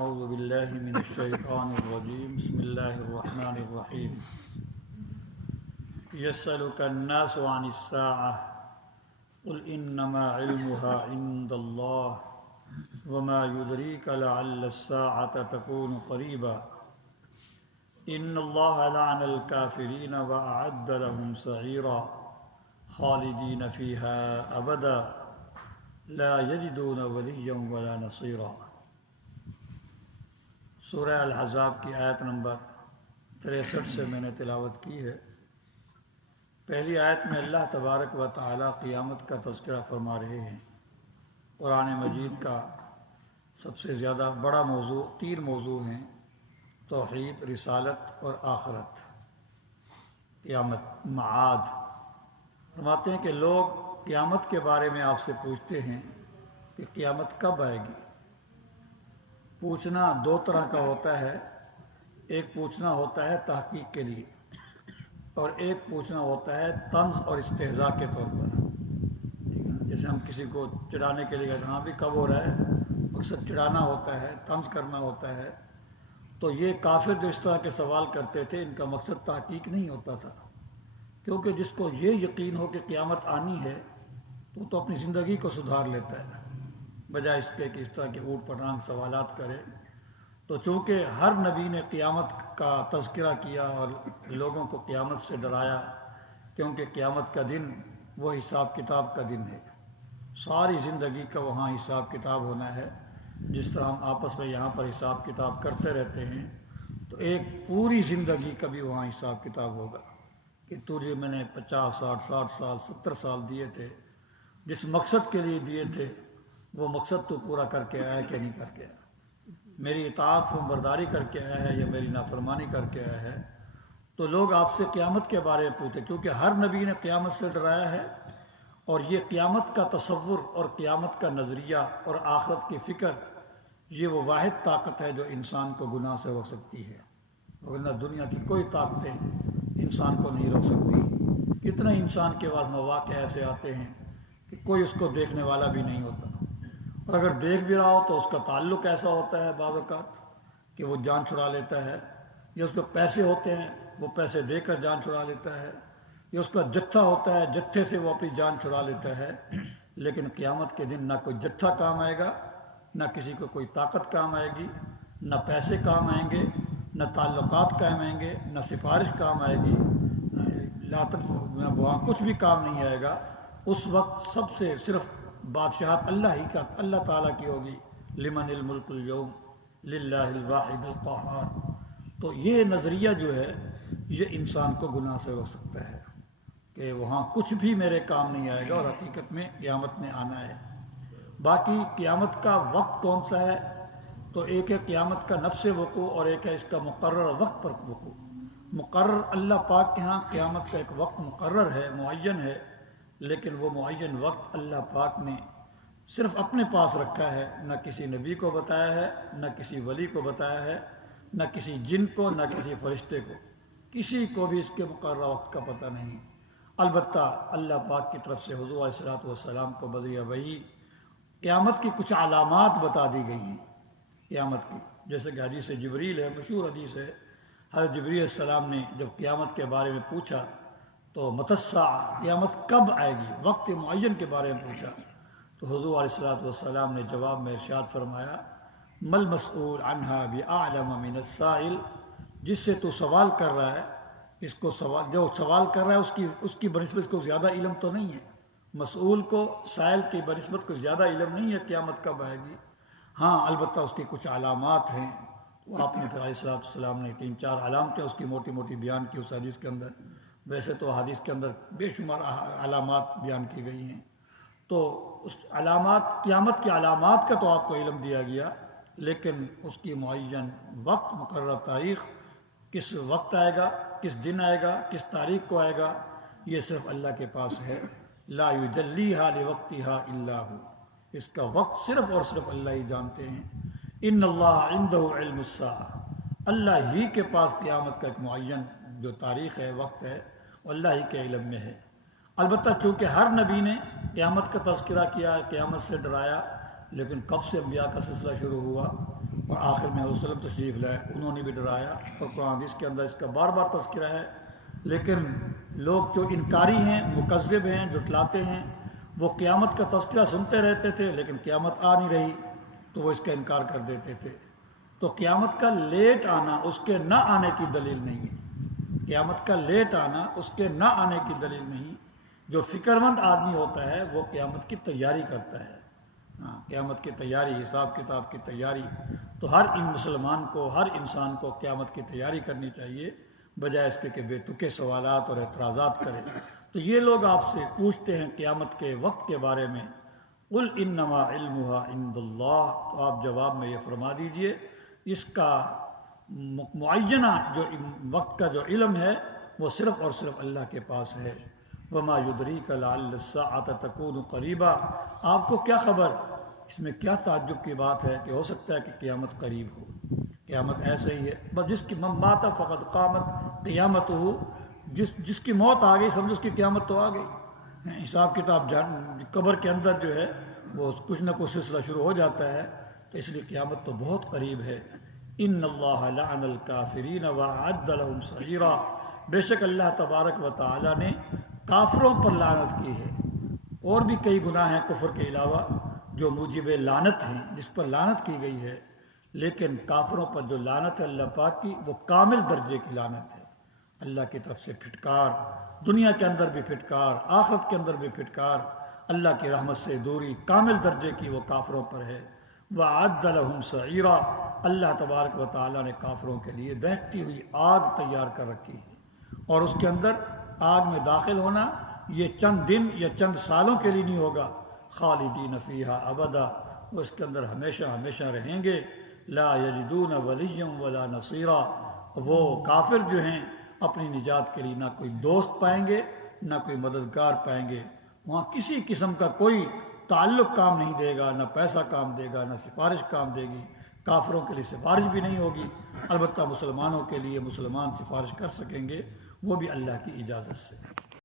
اعوذ باللہ من الشیطان الرجیم بسم اللہ الرحمن الرحیم یسألک الناس عن الساعة قل انما علمها عند اللہ وما يدریک لعل الساعة تكون قریبا ان اللہ لعن الکافرین واعد لهم سعیرا خالدین فیہا ابدا لا یجدون ولیا ولا نصیرا۔ سورہ الاحزاب کی آیت نمبر 63 سے میں نے تلاوت کی ہے۔ پہلی آیت میں اللہ تبارک و تعالی قیامت کا تذکرہ فرما رہے ہیں۔ قرآن مجید کا سب سے زیادہ بڑا موضوع 3 موضوع ہیں: توحید، رسالت اور آخرت، قیامت، معاد۔ فرماتے ہیں کہ لوگ قیامت کے بارے میں آپ سے پوچھتے ہیں کہ قیامت کب آئے گی۔ پوچھنا 2 طرح کا ہوتا ہے، ایک پوچھنا ہوتا ہے تحقیق کے لیے اور ایک پوچھنا ہوتا ہے طنز اور استہزاء کے طور پر، ٹھیک ہے نا؟ جیسے ہم کسی کو چڑھانے کے لیے کہتے ہیں ہاں بھی کب ہو رہا ہے، مقصد چڑھانا ہوتا ہے، طنز کرنا ہوتا ہے۔ تو یہ کافر جو اس طرح کے سوال کرتے تھے ان کا مقصد تحقیق نہیں ہوتا تھا، کیونکہ جس کو یہ یقین ہو کہ قیامت آنی ہے تو اپنی زندگی کو سدھار لیتا ہے، بجائے اس کے کہ اس طرح کے اوٹ پٹانگ سوالات کرے۔ تو چونکہ ہر نبی نے قیامت کا تذکرہ کیا اور لوگوں کو قیامت سے ڈرایا، کیونکہ قیامت کا دن وہ حساب کتاب کا دن ہے، ساری زندگی کا وہاں حساب کتاب ہونا ہے۔ جس طرح ہم آپس میں یہاں پر حساب کتاب کرتے رہتے ہیں تو ایک پوری زندگی کا بھی وہاں حساب کتاب ہوگا کہ تجھے میں نے 50 60 سال 70 سال دیے تھے، جس مقصد کے لیے دیے تھے وہ مقصد تو پورا کر کے آیا کہ نہیں کر کے آیا، میری اطاعت فرم برداری کر کے آیا ہے یا میری نافرمانی کر کے آیا ہے۔ تو لوگ آپ سے قیامت کے بارے میں پوچھتے، کیونکہ ہر نبی نے قیامت سے ڈرایا ہے، اور یہ قیامت کا تصور اور قیامت کا نظریہ اور آخرت کی فکر یہ وہ واحد طاقت ہے جو انسان کو گناہ سے روک سکتی ہے، ورنہ دنیا کی کوئی طاقتیں انسان کو نہیں روک سکتی۔ کتنے انسان کے پاس مواقع ایسے آتے ہیں کہ کوئی اس کو دیکھنے والا بھی نہیں ہوتا، اور اگر دیکھ بھی رہا ہو تو اس کا تعلق ایسا ہوتا ہے بعض اوقات کہ وہ جان چھڑا لیتا ہے، یا اس کو پیسے ہوتے ہیں وہ پیسے دے کر جان چھڑا لیتا ہے، یا اس کا جتھا ہوتا ہے جتھے سے وہ اپنی جان چھڑا لیتا ہے۔ لیکن قیامت کے دن نہ کوئی جتھا کام آئے گا، نہ کسی کو کوئی طاقت کام آئے گی، نہ پیسے کام آئیں گے، نہ تعلقات کام آئیں گے، نہ سفارش کام آئے گی، وہاں کچھ بھی کام نہیں آئے گا۔ اس وقت سب سے صرف بادشاہت اللہ تعالیٰ کی ہوگی، لمن الملک اليوم للہ الواحد القہار۔ تو یہ نظریہ جو ہے یہ انسان کو گناہ سے روک سکتا ہے کہ وہاں کچھ بھی میرے کام نہیں آئے گا، اور حقیقت میں قیامت میں آنا ہے۔ باقی قیامت کا وقت کون سا ہے، تو ایک ہے قیامت کا نفس وقوع اور ایک ہے اس کا مقرر وقت پر وقوع۔ مقرر اللہ پاک کے ہاں قیامت کا ایک وقت مقرر ہے، معین ہے، لیکن وہ معین وقت اللہ پاک نے صرف اپنے پاس رکھا ہے، نہ کسی نبی کو بتایا ہے، نہ کسی ولی کو بتایا ہے، نہ کسی جن کو، نہ کسی فرشتے کو، کسی کو بھی اس کے مقررہ وقت کا پتہ نہیں۔ البتہ اللہ پاک کی طرف سے حضور علیہ الصلوۃ والسلام کو بذریعہ وحی قیامت کی کچھ علامات بتا دی گئی ہیں قیامت کی، جیسے کہ حدیث جبریل ہے، مشہور حدیث ہے۔ حضرت جبریل علیہ السلام نے جب قیامت کے بارے میں پوچھا تو متی الساعہ، قیامت کب آئے گی، وقت معین کے بارے میں پوچھا، تو حضور علیہ الصلوۃ والسلام نے جواب میں ارشاد فرمایا، مل مسئول عنہا بأعلم من السائل، جس سے تو سوال کر رہا ہے اس کو جو سوال کر رہا ہے اس کی بنسبت کو زیادہ علم تو نہیں ہے، مسئول کو سائل کی بنسبت کو زیادہ علم نہیں ہے قیامت کب آئے گی۔ ہاں البتہ اس کی کچھ علامات ہیں، تو آپ نے پھر علیہ الصلوۃ والسلام نے 3-4 علامتیں اس کی موٹی موٹی بیان کی اس حدیث کے اندر۔ ویسے تو حدیث کے اندر بے شمار علامات بیان کی گئی ہیں، تو اس علامات قیامت کی علامات کا تو آپ کو علم دیا گیا، لیکن اس کی معین وقت، مقررہ تاریخ، کس وقت آئے گا، کس دن آئے گا، کس تاریخ کو آئے گا، یہ صرف اللہ کے پاس ہے۔ لا یجلیھا لوقتھا الا ھو، اس کا وقت صرف اور صرف اللہ ہی جانتے ہیں۔ ان اللہ عندہ علم الساعہ، اللہ ہی کے پاس قیامت کا ایک معین جو تاریخ ہے، وقت ہے، وہ اللہ ہی کے علم میں ہے۔ البتہ چونکہ ہر نبی نے قیامت کا تذکرہ کیا، قیامت سے ڈرایا، لیکن کب سے انبیاء کا سلسلہ شروع ہوا؟ اور آخر میں حضرت صلی اللہ علیہ وسلم تشریف لائے، انہوں نے بھی ڈرایا، اور قرآن حدیث کے اندر اس کا بار بار تذکرہ ہے۔ لیکن لوگ جو انکاری ہیں، مکذب ہیں، جھٹلاتے ہیں، وہ قیامت کا تذکرہ سنتے رہتے تھے لیکن قیامت آ نہیں رہی تو وہ اس کا انکار کر دیتے تھے۔ تو قیامت کا لیٹ آنا اس کے نہ آنے کی دلیل نہیں ہے، قیامت کا لیٹ آنا اس کے نہ آنے کی دلیل نہیں۔ جو فکر مند آدمی ہوتا ہے وہ قیامت کی تیاری کرتا ہے، ہاں، قیامت کی تیاری، حساب کتاب کی تیاری۔ تو ہر مسلمان کو، ہر انسان کو قیامت کی تیاری کرنی چاہیے، بجائے اس کے کہ بے تکے سوالات اور اعتراضات کرے۔ تو یہ لوگ آپ سے پوچھتے ہیں قیامت کے وقت کے بارے میں، قل انما علمها عند اللہ، تو آپ جواب میں یہ فرما دیجئے اس کا معینہ جو وقت کا جو علم ہے وہ صرف اور صرف اللہ کے پاس ہے۔ وما یدریک لعل الساعۃ تکون قریبا، آپ کو کیا خبر، اس میں کیا تعجب کی بات ہے کہ ہو سکتا ہے کہ قیامت قریب ہو۔ قیامت ایسے ہی ہے، بس جس کی من مات فقد قامت قیامت ہو، جس کی موت آ گئی سمجھو اس کی قیامت تو آ گئی۔ حساب کتاب قبر کے اندر جو ہے وہ کچھ نہ کچھ سلسلہ شروع ہو جاتا ہے، تو اس لیے قیامت تو بہت قریب ہے۔ ان اللہ لعن الکافرین واعد لهم سعیرا، بے شک اللہ تبارک و تعالی نے کافروں پر لعنت کی ہے۔ اور بھی کئی گناہ ہیں کفر کے علاوہ جو موجب لعنت ہیں، جس پر لعنت کی گئی ہے، لیکن کافروں پر جو لعنت ہے اللہ پاک کی، وہ کامل درجے کی لعنت ہے۔ اللہ کی طرف سے پھٹکار، دنیا کے اندر بھی پھٹکار، آخرت کے اندر بھی پھٹکار، اللہ کی رحمت سے دوری کامل درجے کی وہ کافروں پر ہے۔ وَأَعَدَّ لَهُمْ سَعِيرًا، اللہ تبارک و تعالیٰ نے کافروں کے لیے دہتی ہوئی آگ تیار کر رکھی ہے، اور اس کے اندر آگ میں داخل ہونا یہ چند دن یا چند سالوں کے لیے نہیں ہوگا، خالدین فیہا ابدا، وہ اس کے اندر ہمیشہ ہمیشہ رہیں گے۔ لا یجدون ولیا ولا نصیرا، وہ کافر جو ہیں اپنی نجات کے لیے نہ کوئی دوست پائیں گے نہ کوئی مددگار پائیں گے، وہاں کسی قسم کا کوئی تعلق کام نہیں دے گا، نہ پیسہ کام دے گا، نہ سفارش کام دے گی۔ کافروں کے لیے سفارش بھی نہیں ہوگی، البتہ مسلمانوں کے لیے مسلمان سفارش کر سکیں گے، وہ بھی اللہ کی اجازت سے۔